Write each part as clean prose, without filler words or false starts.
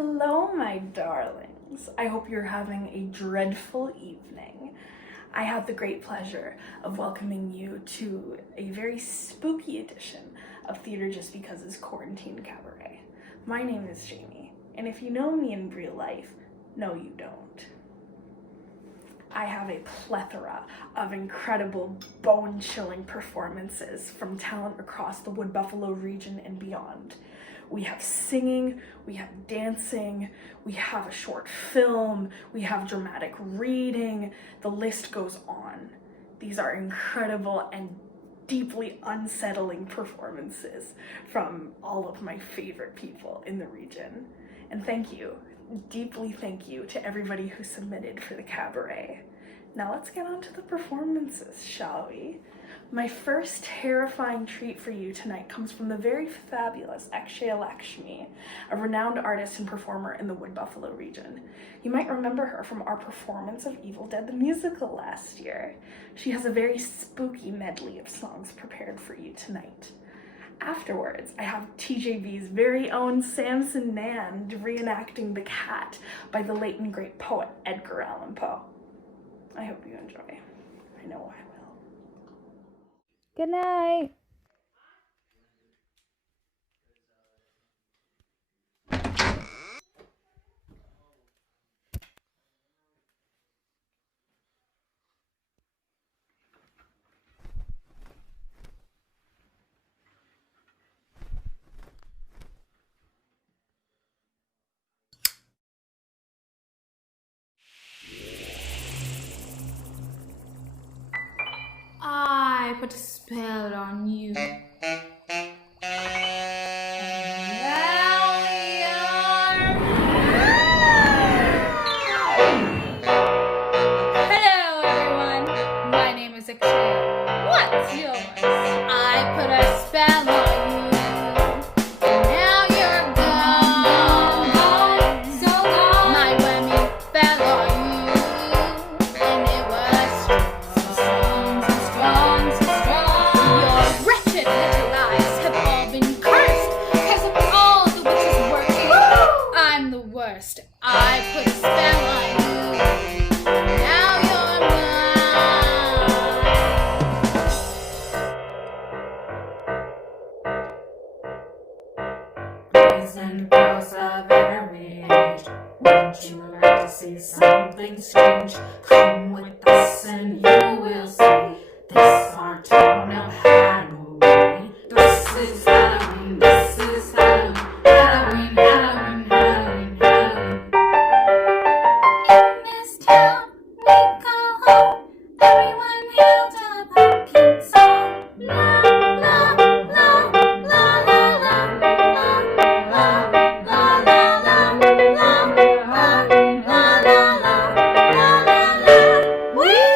Hello, my darlings. I hope you're having a dreadful evening. I have the great pleasure of welcoming you to a very spooky edition of Theater Just Because's Quarantine Cabaret. My name is Jamie, and if you know me in real life, no you don't. I have a plethora of incredible, bone-chilling performances from talent across the Wood Buffalo region and beyond. We have singing, we have dancing, we have a short film, we have dramatic reading, the list goes on. These are incredible and deeply unsettling performances from all of my favorite people in the region. And thank you, deeply thank you to everybody who submitted for the cabaret. Now let's get on to the performances, shall we? My first terrifying treat for you tonight comes from the very fabulous Akshaya Lakshmi, a renowned artist and performer in the Wood Buffalo region. You might remember her from our performance of Evil Dead the Musical last year. She has a very spooky medley of songs prepared for you tonight. Afterwards, I have TJV's very own Samson Nand reenacting The Cat by the late and great poet Edgar Allan Poe. I hope you enjoy. I know I will. Good night. I put a spell on you. Hello, everyone. My name is Akshaya. What's yours? I put a spell on you. And now you're gone. So gone. My whammy fell on you. And it was strong, so strong, so strong. Your wretched little lies have all been cursed because of all the witches working. Woo! I'm the worst. I put a spell on you. Now you're mine. Boys and girls of every age, wouldn't you like to see something strange? Come with us and you will see this our town of Halloween. This is Halloween, this is Halloween, Halloween, Halloween, Halloween, Halloween. In this town we go home, everyone hailed a pumpkin song. La, la, la, la, la, la, la, la, la, la, la, la, la, la, la, la. Whee!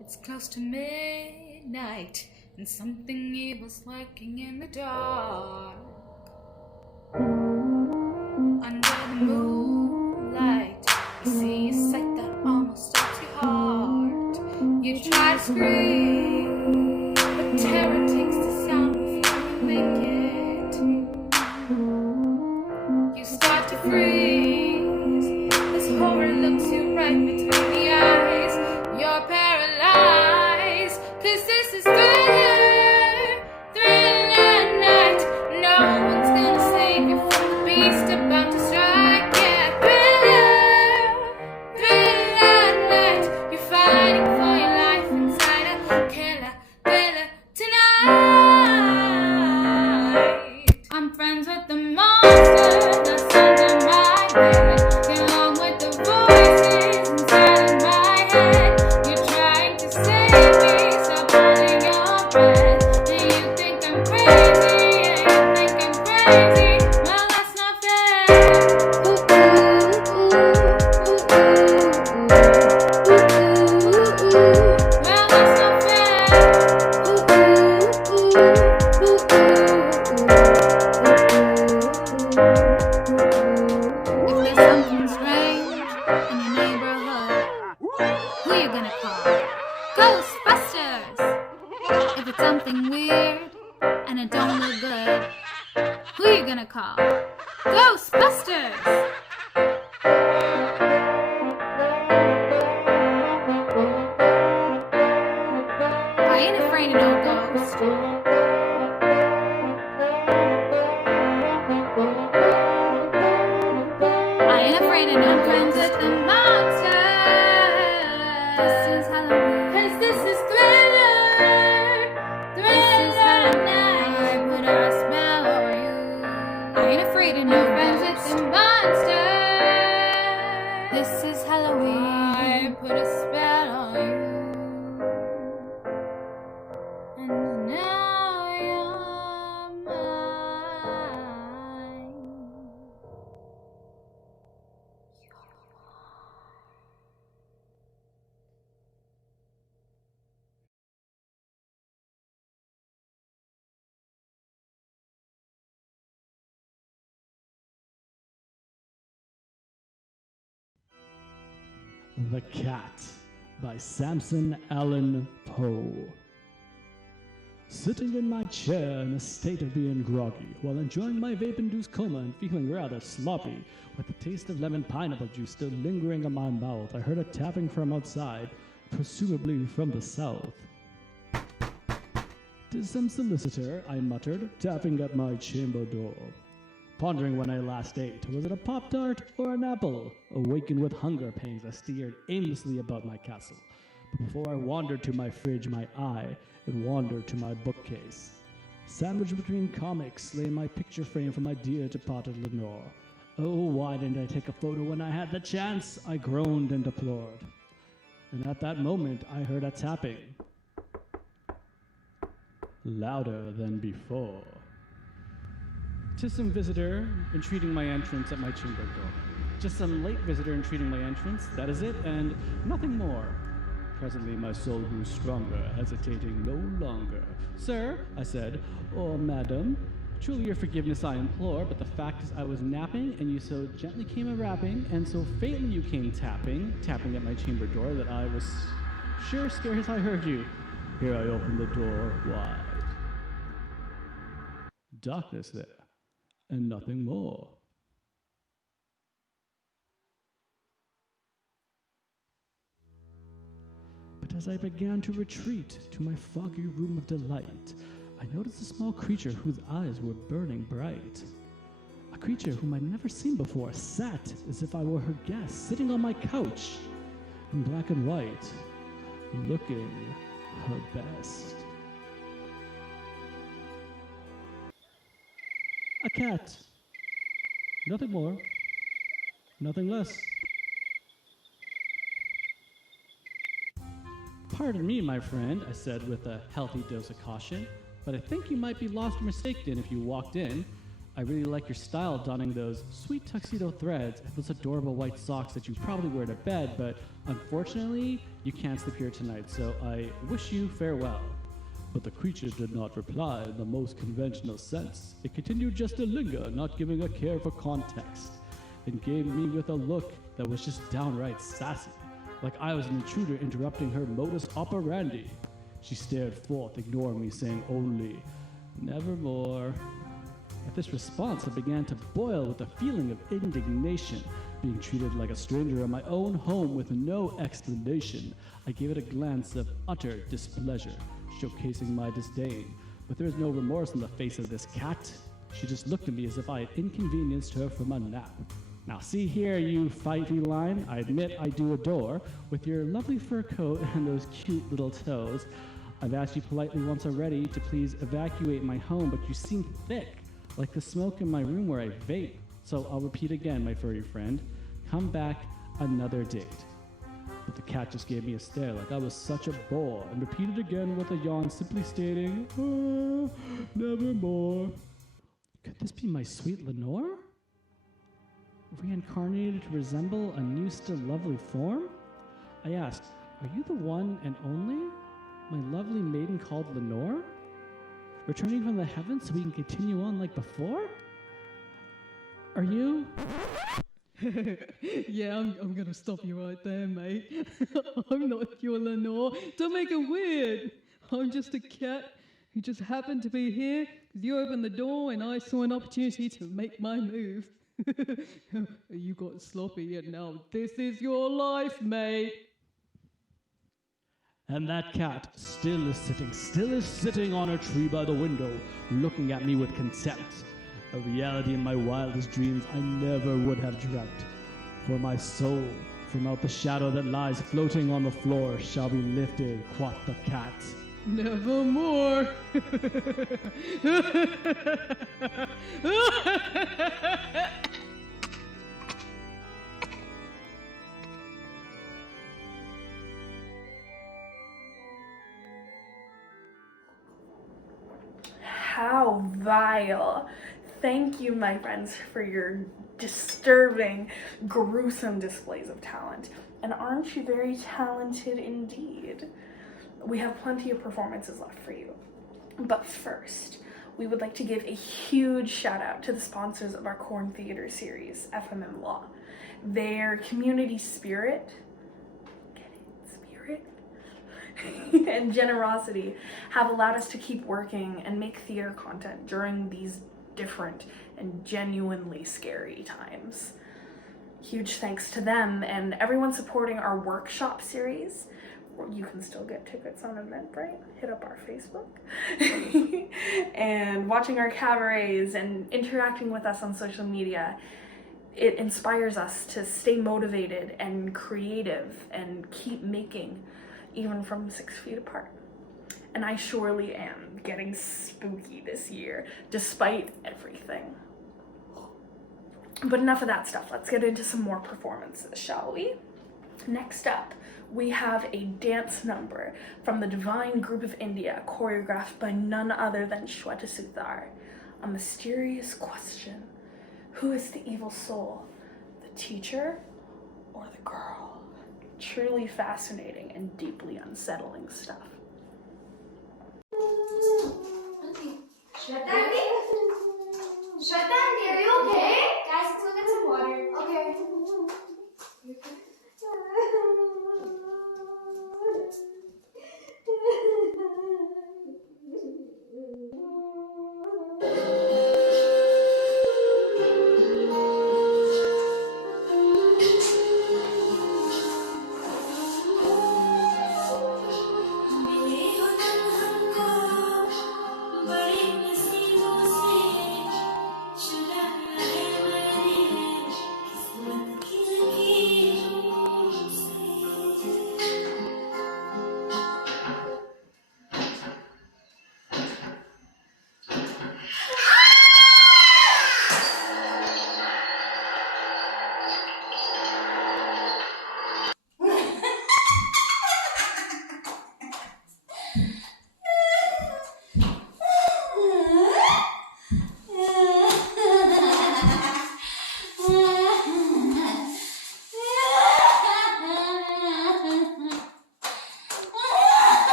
It's close to midnight, and something evil's lurking in the dark. Under the moonlight, you see a sight that almost stops your heart. You try to scream, but terror takes the sound before you make it. You start to freeze as horror looks you right between the eyes. You're paralyzed, 'cause this is Thriller, Thriller night. No one's gonna save you from the beast about to strike. Yeah, Thriller, Thriller night. You're fighting for your life inside a killer, thriller tonight. I'm friends with the monster that's under my bed, along with the voices inside of my are Ghostbusters! I ain't afraid of no ghost. I ain't afraid of no friends at the monster. This is Halloween. 'Cause this is Thriller. Thriller night. I put a spell on you. I ain't afraid of no friends at the monster. This is Halloween. I put a spell on you. And now you're mine. The Cat by Samson Poe. Sitting in my chair in a state of being groggy, while enjoying my vape-induced coma and feeling rather sloppy, with the taste of lemon pineapple juice still lingering in my mouth, I heard a tapping from outside, presumably from the south. "'Tis some solicitor," I muttered, tapping at my chamber door. Pondering when I last ate, was it a Pop-Tart or an apple? Awakened with hunger pangs, I steered aimlessly about my castle. But before I wandered to my fridge, my eye, it wandered to my bookcase. Sandwiched between comics lay my picture frame for my dear departed Lenore. Oh, why didn't I take a photo when I had the chance? I groaned and deplored. And at that moment, I heard a tapping. Louder than before. 'Tis some visitor entreating my entrance at my chamber door. Just some late visitor entreating my entrance, that is it, and nothing more. Presently my soul grew stronger, hesitating no longer. "Sir," I said, "or madam, truly your forgiveness I implore, but the fact is I was napping, and you so gently came a-rapping, and so faintly you came tapping at my chamber door, that I was sure scarce I heard you. Here I opened the door wide. Darkness there, and nothing more." But as I began to retreat to my foggy room of delight, I noticed a small creature whose eyes were burning bright. A creature whom I'd never seen before sat as if I were her guest, sitting on my couch, in black and white, looking her best. A cat. Nothing more, nothing less. "Pardon me, my friend," I said with a healthy dose of caution, "but I think you might be lost or mistaken if you walked in. I really like your style donning those sweet tuxedo threads and those adorable white socks that you probably wear to bed, but unfortunately, you can't sleep here tonight, so I wish you farewell." But the creature did not reply in the most conventional sense. It continued just to linger, not giving a care for context, and gave me with a look that was just downright sassy, like I was an intruder interrupting her modus operandi. She stared forth, ignoring me, saying only, "Nevermore." At this response, I began to boil with a feeling of indignation. Being treated like a stranger in my own home with no explanation, I gave it a glance of utter displeasure, showcasing my disdain. But there was no remorse on the face of this cat. She just looked at me as if I had inconvenienced her from a nap. "Now see here, you fight feline, I admit I do adore, with your lovely fur coat and those cute little toes. I've asked you politely once already to please evacuate my home, but you seem thick, like the smoke in my room where I vape. So I'll repeat again, my furry friend, come back another date." But the cat just gave me a stare like I was such a bore, and repeated again with a yawn, simply stating, "Nevermore." Could this be my sweet Lenore? Reincarnated to resemble a new, still lovely form? I asked, "Are you the one and only? My lovely maiden called Lenore? Returning from the heavens so we can continue on like before? Are you?" Yeah, I'm gonna stop you right there, mate. I'm not your Lenore. Don't make it weird. I'm just a cat You just happened to be here because you opened the door and I saw an opportunity to make my move. You got sloppy and now this is your life, mate. And that cat still is sitting on a tree by the window, looking at me with contempt. A reality in my wildest dreams I never would have dreamt. For my soul, from out the shadow that lies floating on the floor, shall be lifted, quoth the cat. Nevermore. How vile. Thank you, my friends, for your disturbing, gruesome displays of talent. And aren't you very talented indeed? We have plenty of performances left for you. But first, we would like to give a huge shout out to the sponsors of our Corn Theater series, FMM Law. Their community spirit, and generosity have allowed us to keep working and make theater content during these different and genuinely scary times. Huge thanks to them and everyone supporting our workshop series. You can still get tickets on Eventbrite. Hit up our Facebook. And watching our cabarets and interacting with us on social media. It inspires us to stay motivated and creative and keep making, even from 6 feet apart. And I surely am getting spooky this year, despite everything. But enough of that stuff. Let's get into some more performances, shall we? Next up, we have a dance number from the Divine Group of India, choreographed by none other than Shweta Suthar. A mysterious question: who is the evil soul, the teacher or the girl? Truly fascinating and deeply unsettling stuff. Shweta auntie? Shweta auntie, are you okay? Guys, let's go get some water. Okay.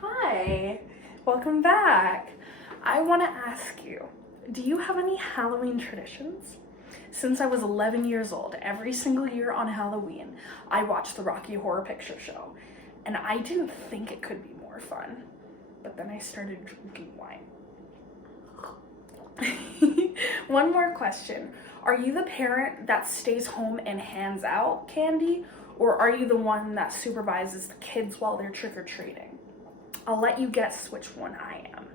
Hi, welcome back. I want to ask you, do you have any Halloween traditions? Since I was 11 years old, every single year on Halloween, I watched the Rocky Horror Picture Show, and I didn't think it could be more fun, but then I started drinking wine. One more question. Are you the parent that stays home and hands out candy, or are you the one that supervises the kids while they're trick-or-treating? I'll let you guess which one I am.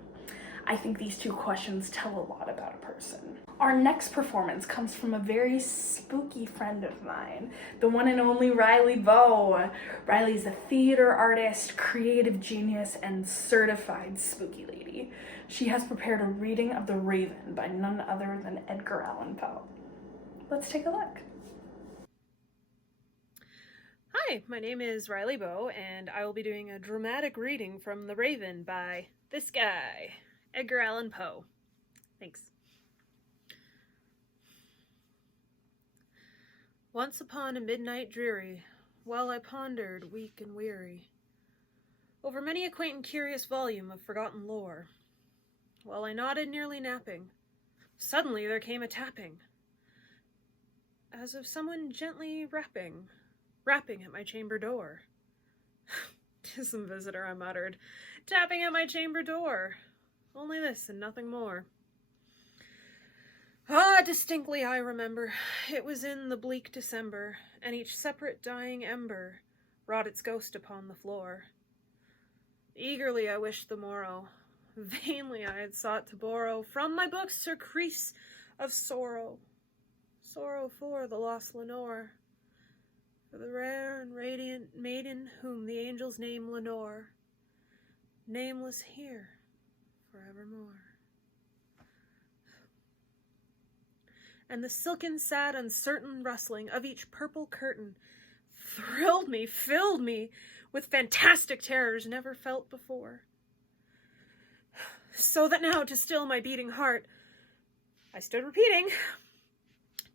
I think these two questions tell a lot about a person. Our next performance comes from a very spooky friend of mine, the one and only Raili Boe. Raili's a theater artist, creative genius, and certified spooky lady. She has prepared a reading of The Raven by none other than Edgar Allan Poe. Let's take a look. Hi, my name is Raili Boe, and I will be doing a dramatic reading from The Raven by this guy, Edgar Allan Poe. Thanks. Once upon a midnight dreary, while I pondered, weak and weary, over many a quaint and curious volume of forgotten lore, while I nodded, nearly napping, suddenly there came a tapping, as of someone gently rapping at my chamber door. "'Tis some visitor," I muttered, "tapping at my chamber door. Only this and nothing more." Ah, distinctly I remember, it was in the bleak December, and each separate dying ember wrought its ghost upon the floor. Eagerly I wished the morrow, vainly I had sought to borrow from my books a crease of sorrow, sorrow for the lost Lenore, for the rare and radiant maiden whom the angels name Lenore, nameless here forevermore. And the silken, sad, uncertain rustling of each purple curtain thrilled me, filled me with fantastic terrors never felt before. So that now, to still my beating heart, I stood repeating,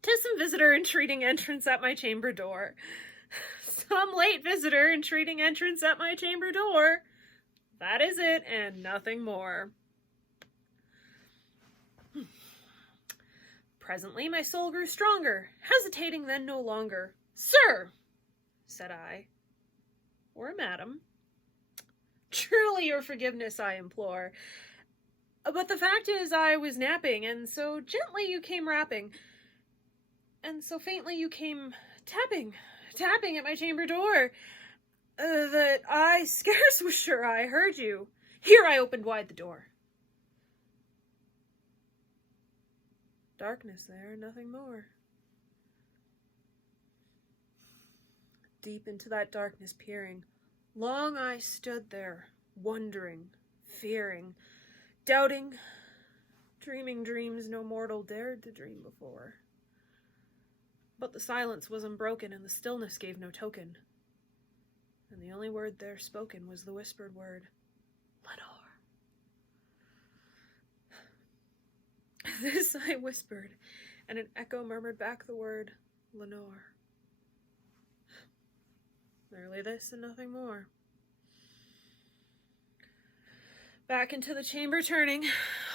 "'Tis some visitor entreating entrance at my chamber door. Some late visitor entreating entrance at my chamber door. That is it, and nothing more. Presently my soul grew stronger, hesitating then no longer. "Sir," said I, "or madam, truly your forgiveness I implore. But the fact is I was napping, and so gently you came rapping, and so faintly you came tapping at my chamber door, that I scarce was sure I heard you. Here I opened wide the door. Darkness there, nothing more. Deep into that darkness peering, long I stood there, wondering, fearing, doubting, dreaming dreams no mortal dared to dream before. But the silence was unbroken, and the stillness gave no token, and the only word there spoken was the whispered word, Lenore. This I whispered, and an echo murmured back the word, Lenore. Merely this and nothing more. Back into the chamber turning,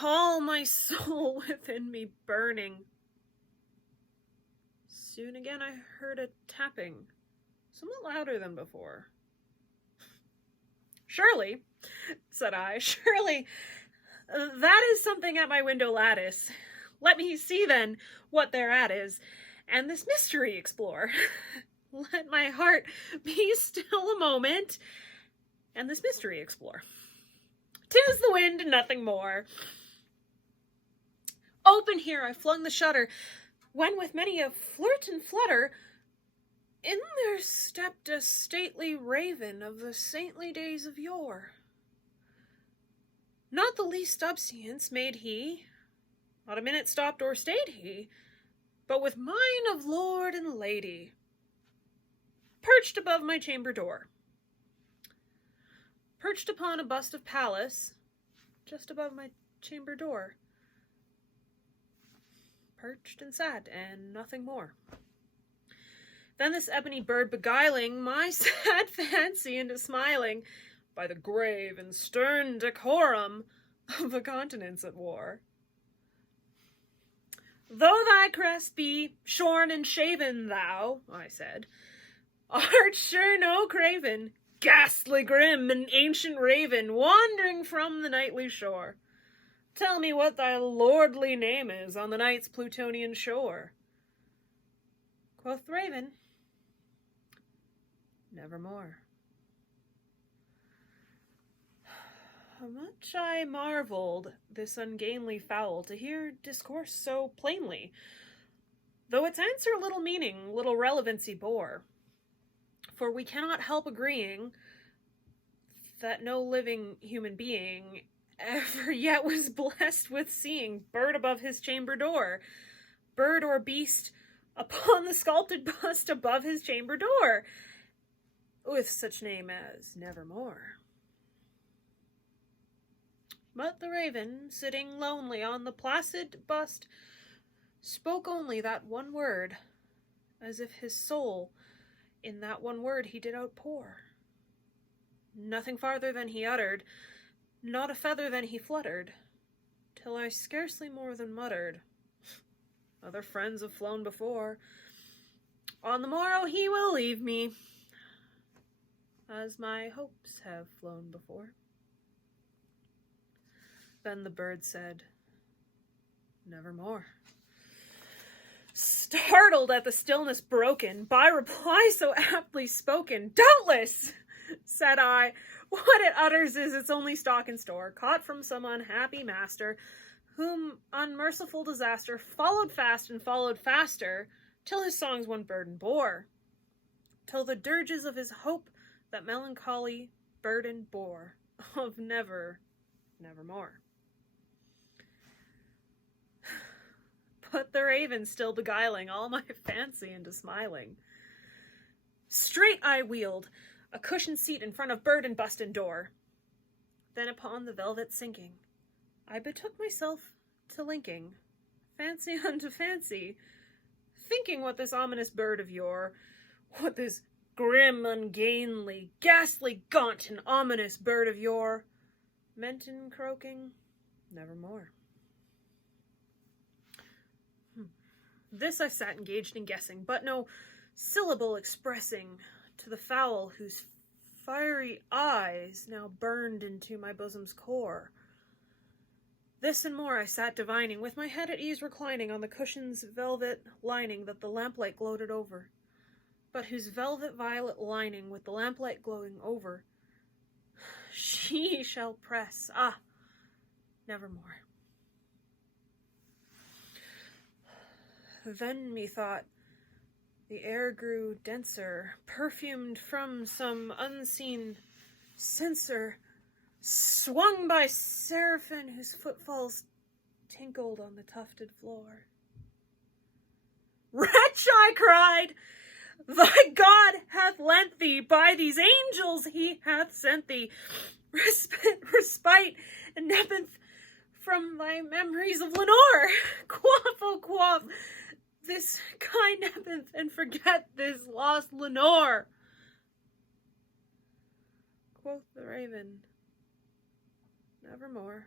all my soul within me burning. Soon again I heard a tapping, somewhat louder than before. Surely, said I, surely, that is something at my window lattice. Let me see then what thereat is, and this mystery explore. Let my heart be still a moment, and this mystery explore. 'Tis the wind and nothing more. Open here I flung the shutter, when with many a flirt and flutter, in there stepped a stately raven of the saintly days of yore. Not the least obedience made he, not a minute stopped or stayed he, but with mine of lord and lady, perched above my chamber door. Perched upon a bust of Pallas, just above my chamber door. Perched and sat, and nothing more. Then this ebony bird beguiling my sad fancy into smiling, by the grave and stern decorum of a countenance at war. Though thy crest be shorn and shaven, thou, I said, art sure no craven, ghastly grim and ancient raven, wandering from the nightly shore. Tell me what thy lordly name is on the night's Plutonian shore. Quoth the raven, nevermore. Much I marveled this ungainly fowl to hear discourse so plainly, though its answer little meaning, little relevancy bore. For we cannot help agreeing that no living human being ever yet was blessed with seeing bird above his chamber door, bird or beast upon the sculpted bust above his chamber door, with such name as Nevermore. But the raven, sitting lonely on the placid bust, spoke only that one word, as if his soul in that one word he did outpour. Nothing farther than he uttered, not a feather than he fluttered, till I scarcely more than muttered, other friends have flown before. On the morrow he will leave me, as my hopes have flown before. Then the bird said, nevermore. Startled at the stillness broken by reply so aptly spoken, doubtless, said I, what it utters is its only stock and store, caught from some unhappy master, whom unmerciful disaster followed fast and followed faster, till his songs one burden bore, till the dirges of his hope that melancholy burden bore, of nevermore. But the raven still beguiling all my fancy into smiling. Straight I wheeled, a cushioned seat in front of bird and bust and door. Then upon the velvet sinking, I betook myself to linking, fancy unto fancy, thinking what this ominous bird of yore, what this grim, ungainly, ghastly, gaunt, and ominous bird of yore meant in croaking, nevermore. This I sat engaged in guessing, but no syllable expressing to the fowl whose fiery eyes now burned into my bosom's core. This and more I sat divining, with my head at ease reclining on the cushion's velvet lining that the lamplight gloated over, but whose velvet violet lining with the lamplight glowing over she shall press, nevermore. Then, methought, the air grew denser, perfumed from some unseen censer, swung by seraphim whose footfalls tinkled on the tufted floor. Wretch, I cried, thy God hath lent thee, by these angels he hath sent thee, respite and nepenthe from thy memories of Lenore. Quaff, oh quaff, this kind nepenthe, and forget this lost Lenore. Quoth the raven, nevermore.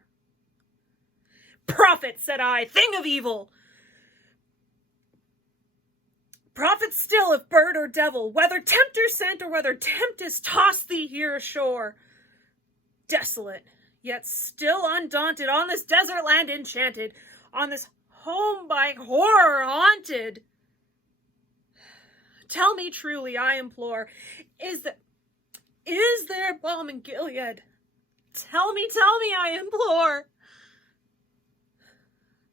Prophet, said I, thing of evil! Prophet still, if bird or devil, whether tempter sent or whether tempest tossed thee here ashore. Desolate, yet still undaunted, on this desert land enchanted, on this home by horror haunted. Tell me truly, I implore, is there balm in Gilead? Tell me, I implore.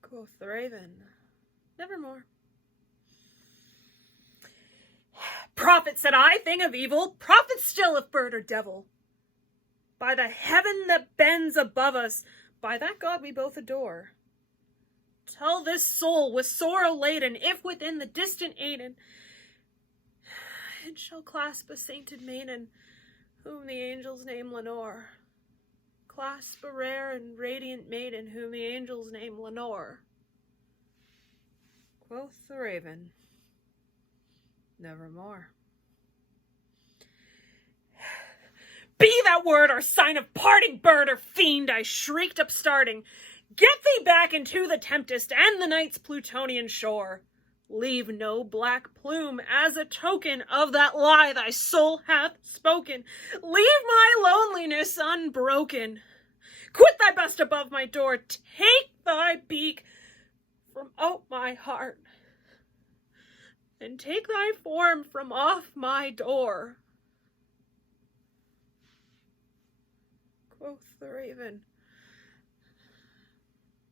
Quoth the raven, nevermore. Prophet, said I, thing of evil, prophet still, if bird or devil. By the heaven that bends above us, by that God we both adore, tell this soul with sorrow laden, if within the distant Aden, it shall clasp a sainted maiden, whom the angels name Lenore. Clasp a rare and radiant maiden, whom the angels name Lenore. Quoth the raven, nevermore. Be that word or sign of parting, bird or fiend, I shrieked upstarting. Get thee back into the tempest and the night's Plutonian shore. Leave no black plume as a token of that lie thy soul hath spoken. Leave my loneliness unbroken. Quit thy bust above my door. Take thy beak from out my heart, and take thy form from off my door. Quoth the raven,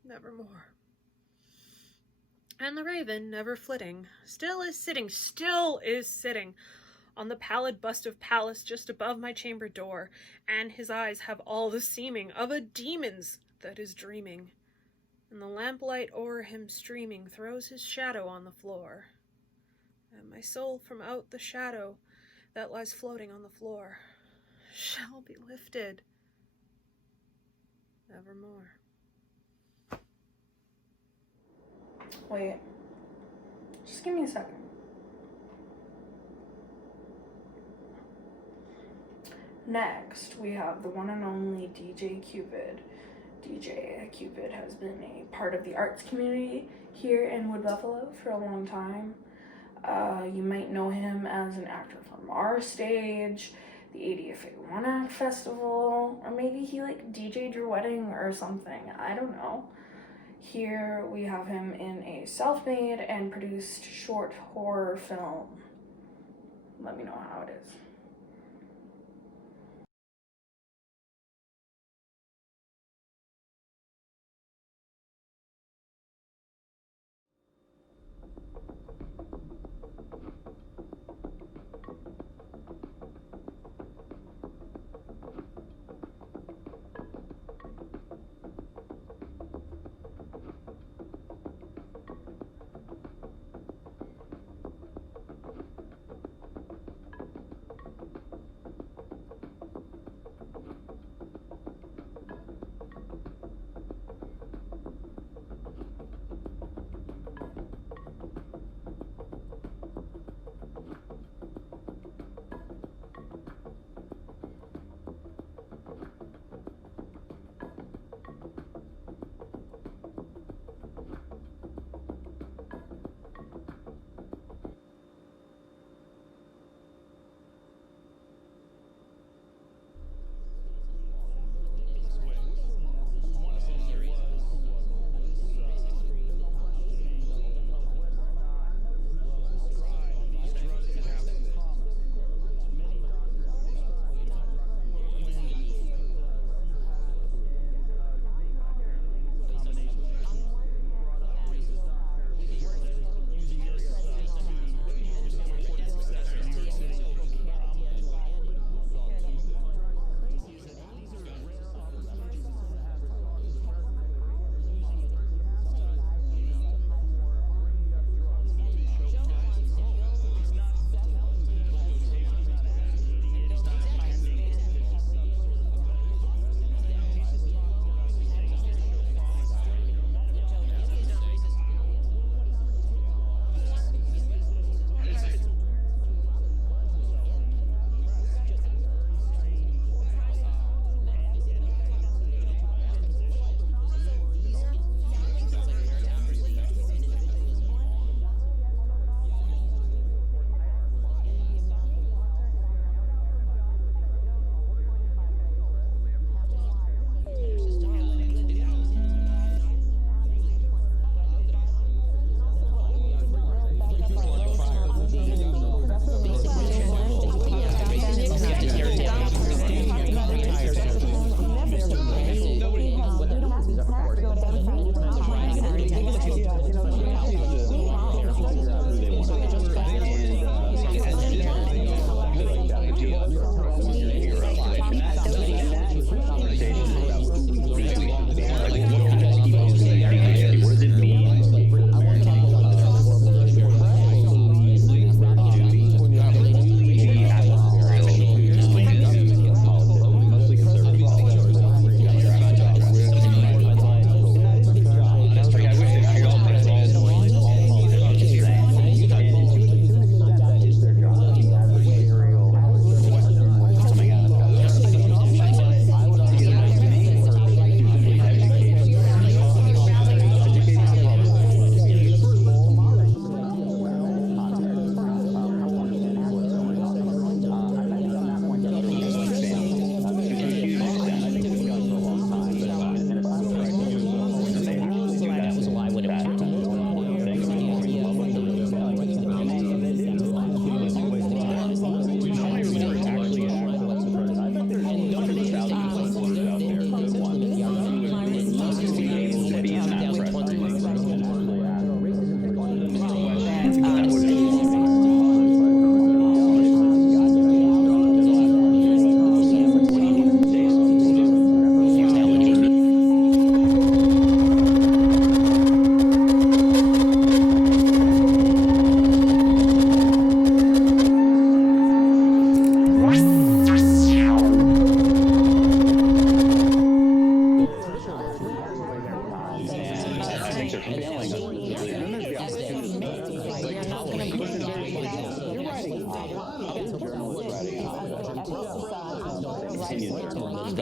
nevermore. And the raven, never flitting, still is sitting on the pallid bust of Pallas just above my chamber door, and his eyes have all the seeming of a demon's that is dreaming, and the lamplight o'er him streaming throws his shadow on the floor, and my soul from out the shadow that lies floating on the floor shall be lifted nevermore. Wait, just give me a second. Next, we have the one and only DJ Qpid. DJ Qpid has been a part of the arts community here in Wood Buffalo for a long time. You might know him as an actor from our stage, the 80th One Act Festival, or maybe he DJ'd your wedding or something. I don't know. Here we have him in a self-made and produced short horror film. Let me know how it is.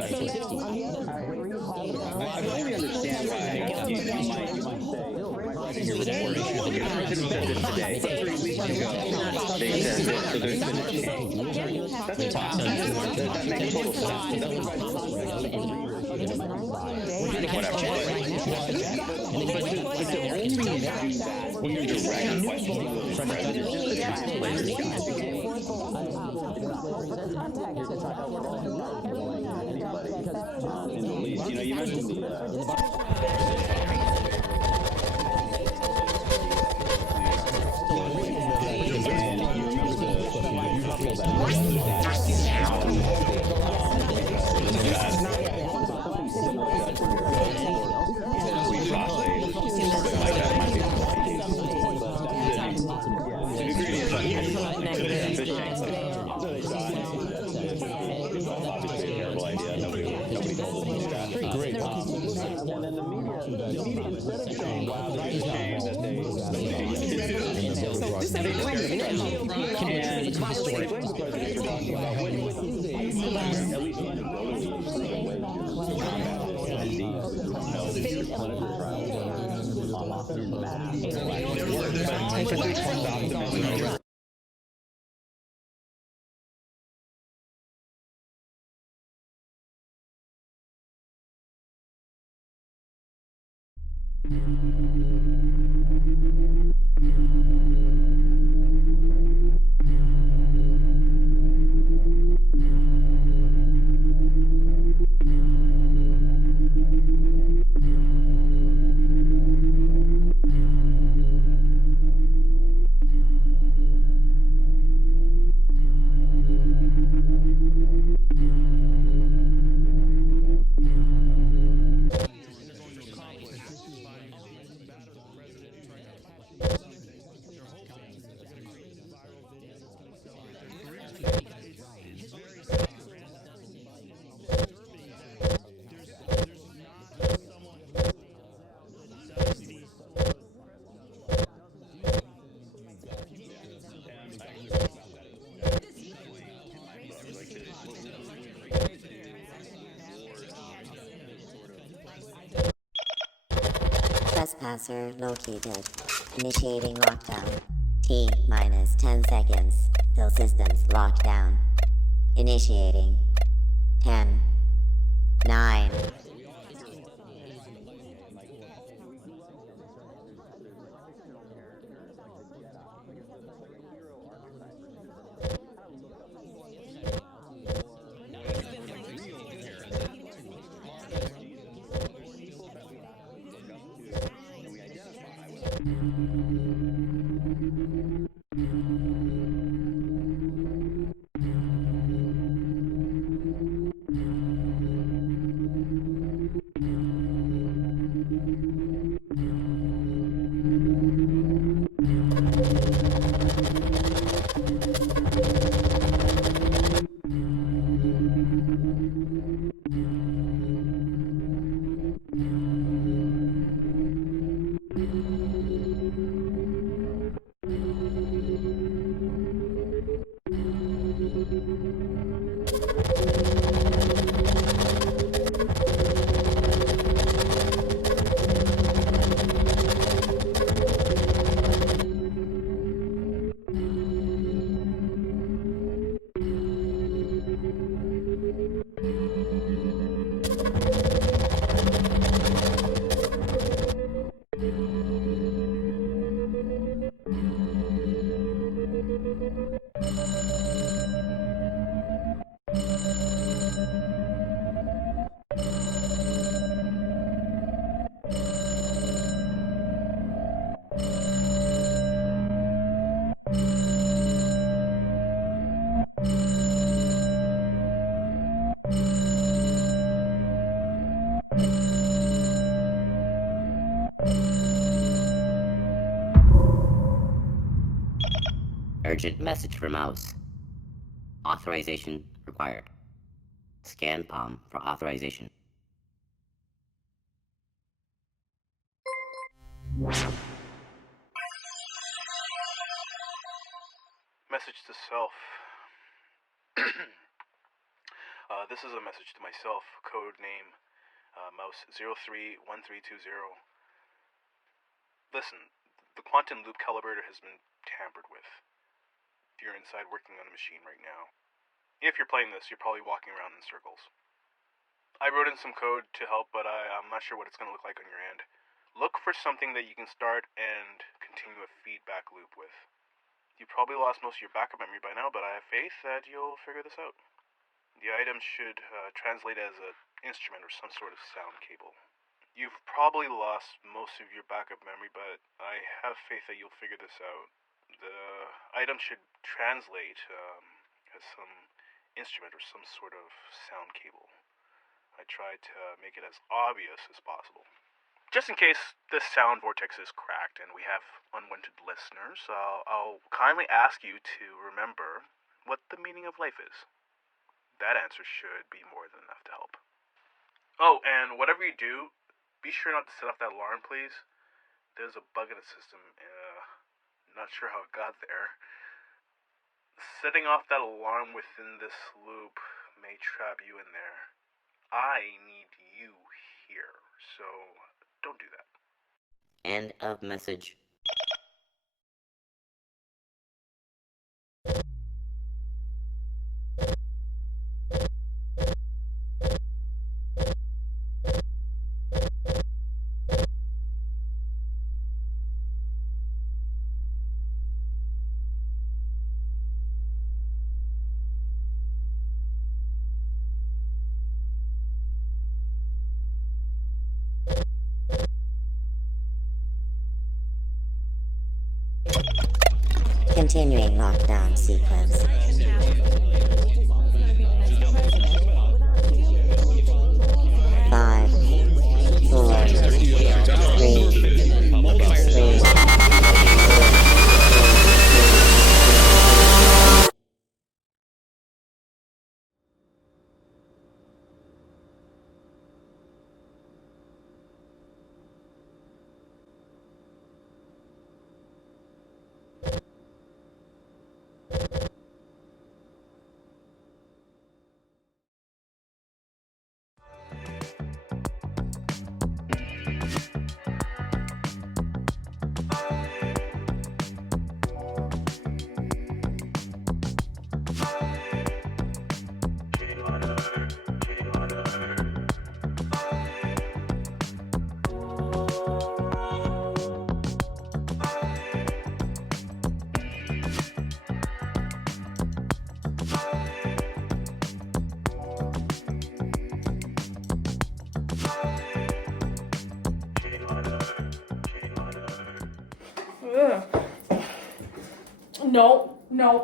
I fully understand why you might say you're reporting. The president said this today, but 3 weeks ago they said this, so there's been a change. That's possible. That makes total sense. Whatever. But to only do that when you're direct questioning the president is just a translator's guide. In the least, you mentioned the Trespasser located. Initiating lockdown. T-minus 10 seconds. Till systems locked down. Initiating. 10. 9. Urgent message for mouse. Authorization required. Scan palm for authorization. Message to self. This is a message to myself, code name Mouse031320. Listen, the quantum loop calibrator has been tampered with. You're inside working on a machine right now. If you're playing this, you're probably walking around in circles. I wrote in some code to help, but I'm not sure what it's going to look like on your end. Look for something that you can start and continue a feedback loop with. You probably lost most of your backup memory by now, but I have faith that you'll figure this out. The item should translate as an instrument or some sort of sound cable. You've probably lost most of your backup memory, but I have faith that you'll figure this out. The item should translate as some instrument or some sort of sound cable. I tried to make it as obvious as possible. Just in case this sound vortex is cracked and we have unwanted listeners, I'll kindly ask you to remember what the meaning of life is. That answer should be more than enough to help. Oh, and whatever you do, be sure not to set off that alarm, please. There's a bug in the system. Not sure how it got there. Setting off that alarm within this loop may trap you in there. I need you here, so don't do that. End of message. Continuing lockdown sequence. 5, 4, 3, 2.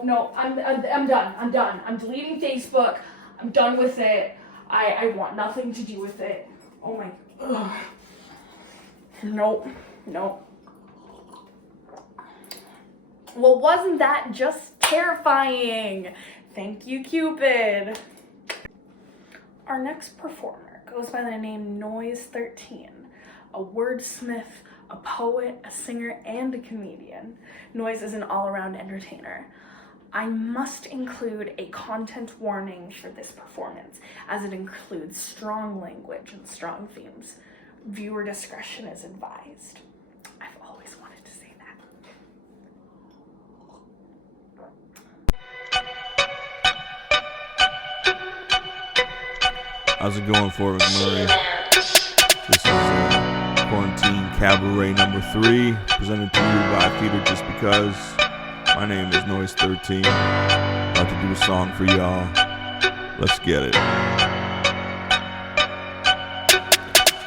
No. I'm done. I'm deleting Facebook. I'm done with it. I want nothing to do with it. Oh my. Ugh. Nope. Well, wasn't that just terrifying? Thank you, Qpid. Our next performer goes by the name Noize 13, a wordsmith, a poet, a singer, and a comedian. Noize is an all-around entertainer. I must include a content warning for this performance, as it includes strong language and strong themes. Viewer discretion is advised. I've always wanted to say that. How's it going for McMurray? This is Quarantine Cabaret number 3, presented to you by Theater Just Because. My name is Noize 13. About to do a song for y'all. Let's get it.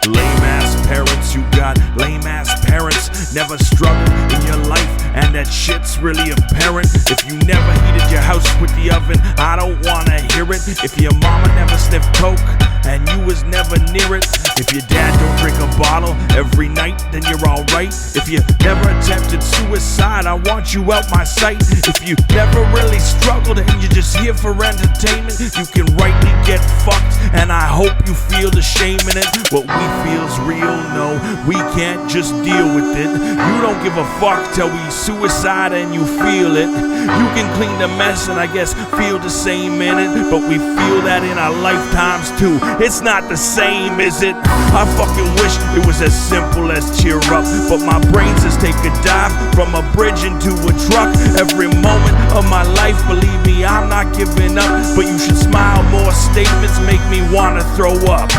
Lame-ass parents, you got lame-ass parents. Never struggled in your life, and that shit's really apparent. If you never heated your house with the oven, I don't wanna hear it. If your mama never sniffed coke, and you was never near it. If your dad don't drink a bottle every night, then you're alright. If you never attempted suicide, I want you out my sight. If you never really struggled and you're just here for entertainment, you can rightly get fucked, and I hope you feel the shame in it. What we feel's real, no, we can't just deal with it. You don't give a fuck till we suicide and you feel it. You can clean the mess and I guess feel the same in it, but we feel that in our lifetimes too. It's not the same, is it? I fucking wish it was as simple as cheer up, but my brain says take a dive from a bridge into a truck. Every moment of my life, believe me, I'm not giving up, but you should smile. More statements make me wanna throw up.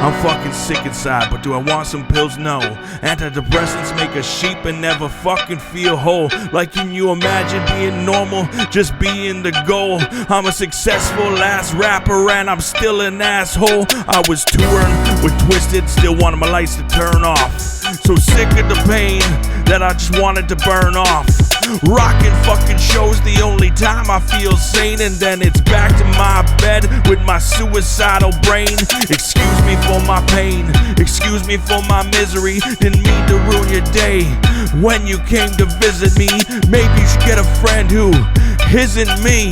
I'm fucking sick inside, but do I want some pills? No. Antidepressants make a sheep and never fucking feel whole. Like, can you imagine being normal, just being the goal? I'm a successful ass rapper and I'm still an asshole. I was touring with Twisted, still wanted my lights to turn off. So sick of the pain that I just wanted to burn off. Rocking fucking shows the only time I feel sane, and then it's back to my bed with my suicidal brain. Excuse me for my pain, excuse me for my misery. Didn't mean to ruin your day when you came to visit me. Maybe you should get a friend who isn't me,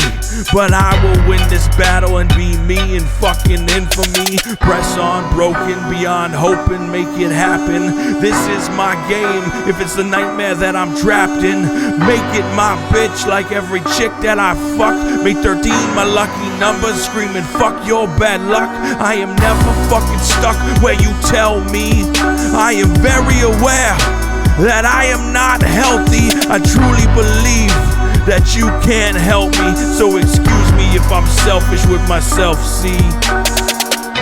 but I will win this battle and be me and fucking infamy. Press on, broken beyond hope and make it happen. This is my game. If it's the nightmare that I'm trapped in, make it my bitch like every chick that I fucked. Make 13 my lucky number, screaming fuck your bad luck. I am never fucking stuck where you tell me. I am very aware that I am not healthy. I truly believe that you can't help me, so excuse me if I'm selfish with myself, see.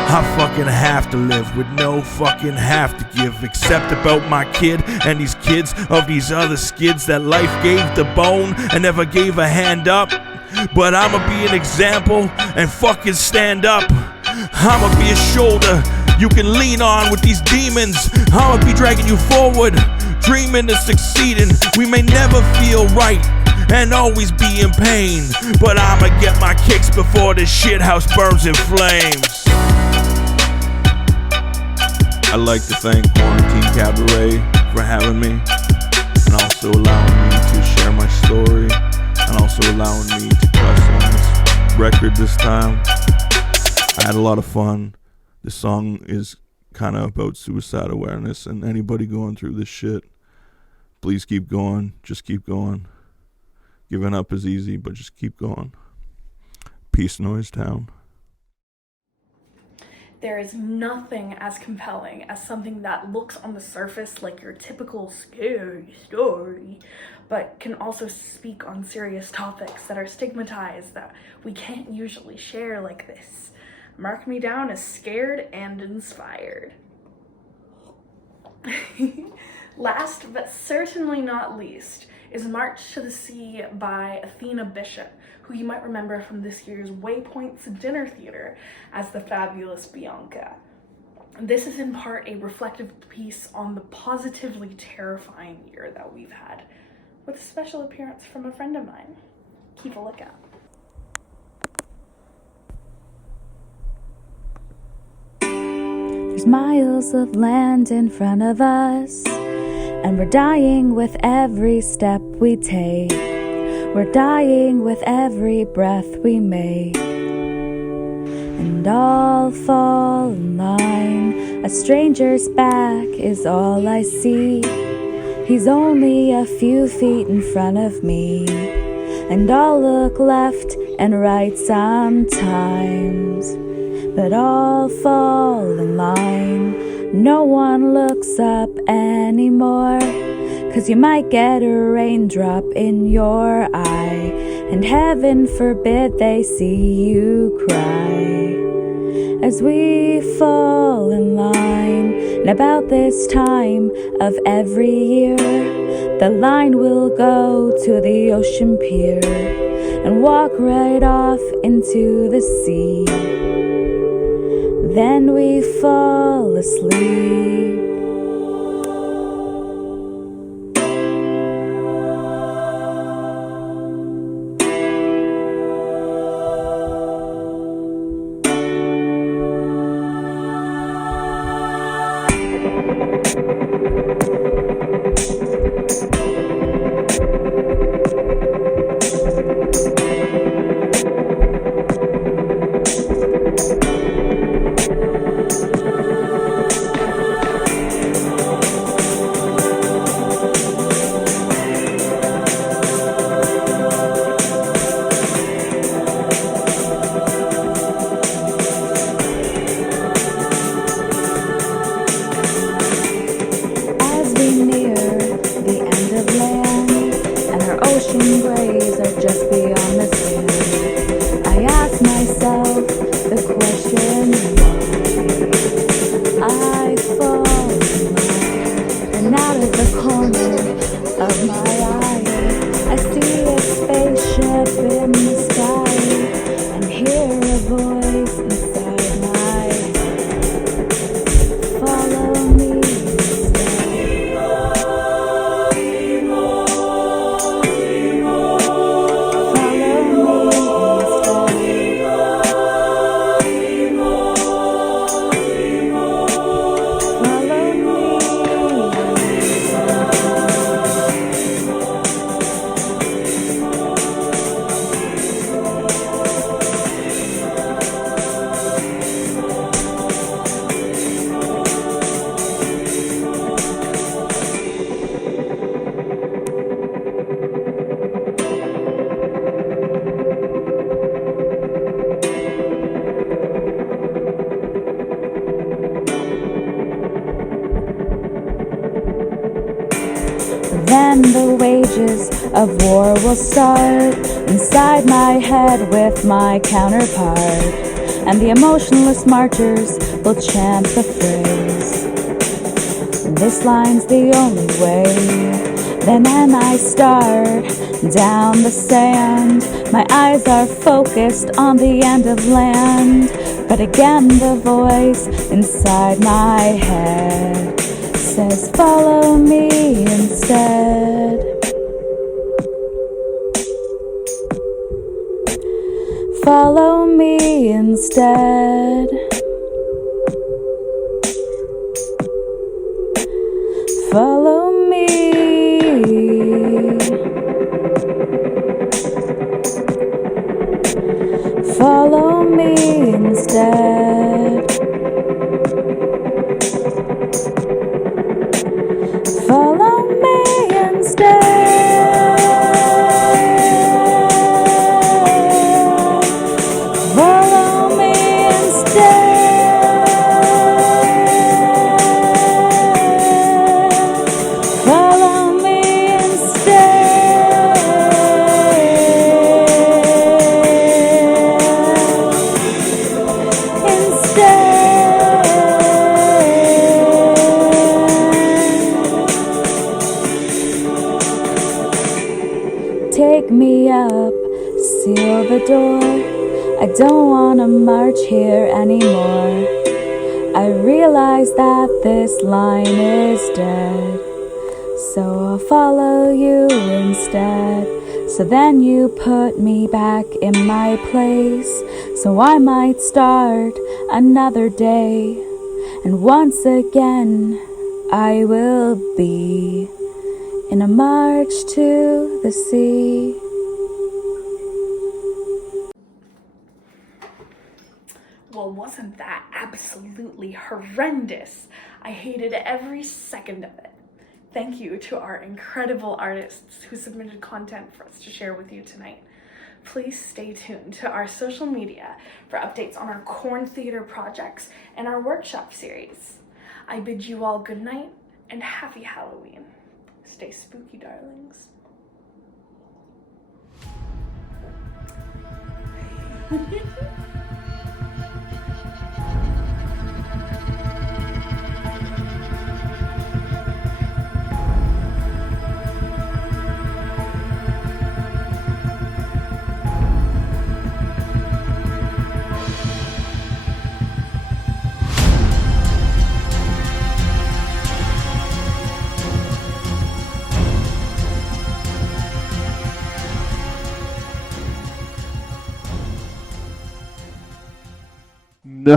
I fucking have to live with no fucking have to give, except about my kid and these kids of these other skids that life gave the bone and never gave a hand up. But I'ma be an example and fucking stand up. I'ma be a shoulder you can lean on with these demons. I'ma be dragging you forward, dreaming of succeeding. We may never feel right and always be in pain, but I'ma get my kicks before this shithouse burns in flames. I'd like to thank Quarantine Cabaret for having me, and also allowing me to share my story, and also allowing me to cuss on this record this time. I had a lot of fun. This song is kind of about suicide awareness, and anybody going through this shit, please keep going. Just keep going. Giving up is easy, but just keep going. Peace, Noize Town. There is nothing as compelling as something that looks on the surface like your typical scary story, but can also speak on serious topics that are stigmatized that we can't usually share like this. Mark me down as scared and inspired. Last but certainly not least is March to the Sea by Athena Bishop, who you might remember from this year's Waypoints Dinner Theater as the fabulous Bianca. This is in part a reflective piece on the positively terrifying year that we've had, with a special appearance from a friend of mine. Keep a lookout. There's miles of land in front of us, and we're dying with every step we take. We're dying with every breath we make. And I'll fall in line. A stranger's back is all I see. He's only a few feet in front of me, and I'll look left and right sometimes, but I'll fall in line. No one looks up anymore, 'cause you might get a raindrop in your eye, and heaven forbid they see you cry. As we fall in line, and about this time of every year, the line will go to the ocean pier and walk right off into the sea. Then we fall asleep. then the wages of war will start inside my head with my counterpart, and the emotionless marchers will chant the phrase, "This line's the only way." Then I start down the sand. My eyes are focused on the end of land, but again the voice inside my head says, "Follow me instead." Follow me instead. Follow me. Follow me instead. Follow me instead. Follow me instead. Follow me instead. Take me up, seal the door. I don't wanna march here anymore. I realize that this line is dead, so I'll follow you instead. So then you put me back in my place, so I might start another day, and once again I will be in a march to the sea. Well, wasn't that absolutely horrendous? I hated every second of it. Thank you to our incredible artists who submitted content for us to share with you tonight. Please stay tuned to our social media for updates on our Corn Theater projects and our workshop series. I bid you all good night and happy Halloween. Stay spooky, darlings. No.